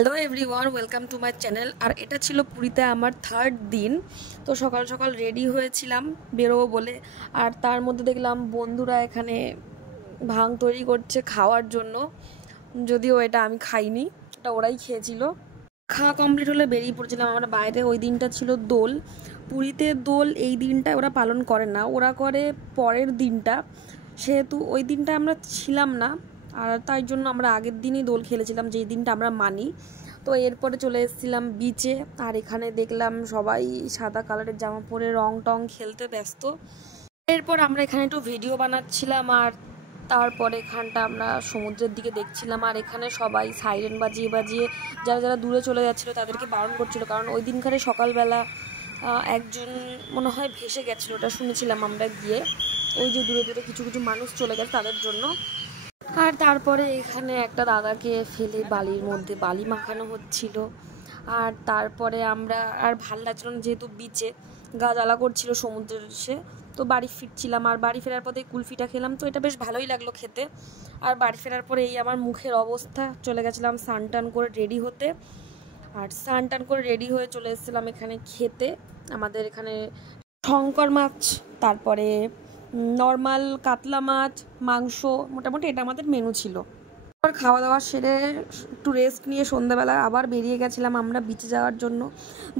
Hello everyone, welcome to my channel. আর এটা ছিল পুরীতে আমার থার্ড দিন। তো সকাল সকাল রেডি হয়েছিলাম বেরোবো বলে, আর তার মধ্যে দেখলাম বন্ধুরা এখানে ভাং তৈরি করছে খাওয়ার জন্য। যদিও এটা আমি খাইনি, এটা ওরাই খেয়েছিল। খাওয়া কমপ্লিট হলে বেরিয়ে পড়ছিলাম আমরা বাইরে। ওই দিনটা ছিল দোল। পুরীতে দোল এই দিনটা ওরা পালন করে না, ওরা করে পরের দিনটা। সেহেতু ওই দিনটা আমরা ছিলাম না, আর তাই জন্য আমরা আগের দিনই দোল খেলেছিলাম, যেই দিনটা আমরা মানি। তো এরপরে চলে এসেছিলাম বিচে, আর এখানে দেখলাম সবাই সাদা কালারের জামা পরে রং টং খেলতে ব্যস্ত। এরপর আমরা এখানে একটু ভিডিও বানাচ্ছিলাম, আর তারপরে এখানটা আমরা সমুদ্রের দিকে দেখছিলাম। আর এখানে সবাই সাইরেন বাজিয়ে বাজিয়ে যারা যারা দূরে চলে যাচ্ছিলো তাদেরকে বারণ করছিল, কারণ ওই দিনকারে সকালবেলা একজন মনে হয় ভেসে গেছিলো, ওটা শুনেছিলাম আমরা গিয়ে। ওই যে দূরে দূরে কিছু কিছু মানুষ চলে গেছে তাদের জন্য। আর তারপরে এখানে একটা দাদাকে ফেলে বালির মধ্যে বালি মাখানো হচ্ছিল। আর তারপরে আমরা আর ভাল লাগছিল না, যেহেতু বিচে গা জ্বালা করছিল সমুদ্রের এসে। তো বাড়ি ফিরছিলাম, আর বাড়ি ফেরার পথে কুলফিটা খেলাম, তো এটা বেশ ভালোই লাগলো খেতে। আর বাড়ি ফেরার পরে এই আমার মুখের অবস্থা, চলে গেছিলাম স্নান টান করে রেডি হতে। আর স্নান টান করে রেডি হয়ে চলে এসেছিলাম এখানে খেতে। আমাদের এখানে শঙ্কর মাছ, তারপরে নর্মাল কাতলা মাছ, মাংস, মোটামুটি এটা আমাদের মেনু ছিল। আর খাওয়া দাওয়া সেরে একটু রেস্ট নিয়ে সন্ধ্যাবেলা আবার বেরিয়ে গেছিলাম আমরা বিচে যাওয়ার জন্য।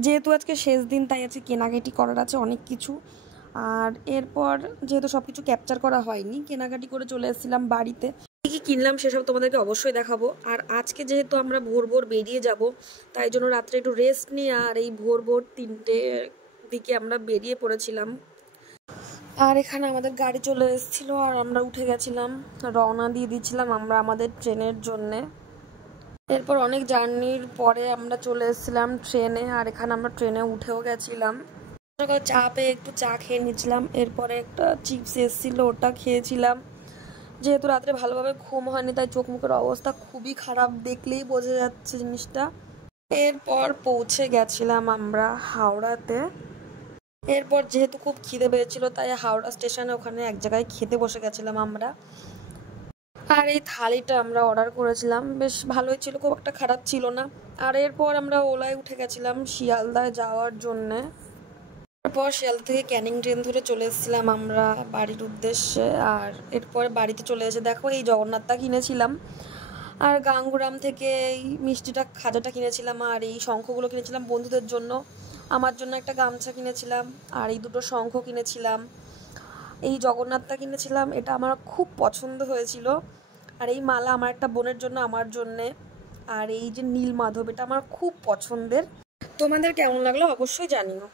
যেহেতু আজকে শেষ দিন, তাই আজকে কেনাকাটি করার আছে অনেক কিছু। আর এরপর যেহেতু সব কিছু ক্যাপচার করা হয়নি, কেনাকাটি করে চলে এসেছিলাম বাড়িতে। কী কী কিনলাম সেসব তোমাদেরকে অবশ্যই দেখাবো। আর আজকে যেহেতু আমরা ভোর ভোর বেরিয়ে যাব, তাই জন্য রাত্রে একটু রেস্ট নিয়ে আর এই ভোর ভোর 3টের দিকে আমরা বেরিয়ে পড়েছিলাম। আর এখানে আমাদের গাড়ি চলে এসেছিলো, আর আমরা উঠে গেছিলাম, রওনা দিয়ে দিচ্ছিলাম আমরা আমাদের ট্রেনের জন্যে। এরপর অনেক জার্নির পরে আমরা চলে এসেছিলাম ট্রেনে, আর এখানে আমরা ট্রেনে উঠেও গেছিলাম। চা পেয়ে একটু চা খেয়ে নিয়েছিলাম, এরপরে একটা চিপস এসেছিলো, ওটা খেয়েছিলাম। যেহেতু রাত্রে ভালোভাবে ঘুম হয়নি, তাই চোখ মুখের অবস্থা খুবই খারাপ, দেখলেই বোঝা যাচ্ছে জিনিসটা। এরপর পৌঁছে গেছিলাম আমরা হাওড়াতে। এরপর যেহেতু খুব খিদে পেয়েছিল, তাই হাওড়া স্টেশনে ওখানে এক জায়গায় খেতে বসে গেছিলাম আমরা। আর এই থালিটা আমরা অর্ডার করেছিলাম, বেশ ভালোই ছিল, খুব একটা খারাপ ছিল না। আর এরপর আমরা ওলায় উঠে গেছিলাম শিয়ালদায় যাওয়ার জন্যে। তারপর শিয়ালদা থেকে ক্যানিং ট্রেন ধরে চলে এসেছিলাম আমরা বাড়ির উদ্দেশ্যে। আর এরপর বাড়িতে চলে এসে দেখো এই জগন্নাথটা কিনেছিলাম, আর গাঙ্গুরাম থেকে এই মিষ্টিটা খাজাটা কিনেছিলাম, আর এই শঙ্খগুলো কিনেছিলাম বন্ধুদের জন্য। আমার জন্য একটা গামছা কিনেছিলাম, আর এই দুটো শঙ্খ কিনেছিলাম। এই জগন্নাথটা কিনেছিলাম, এটা আমার খুব পছন্দ হয়েছিল। আর এই মালা আমার একটা বোনের জন্য, আমার জন্যে। আর এই যে নীল মাধব, এটা আমার খুব পছন্দের। তোমাদের কেমন লাগলো অবশ্যই জানিও।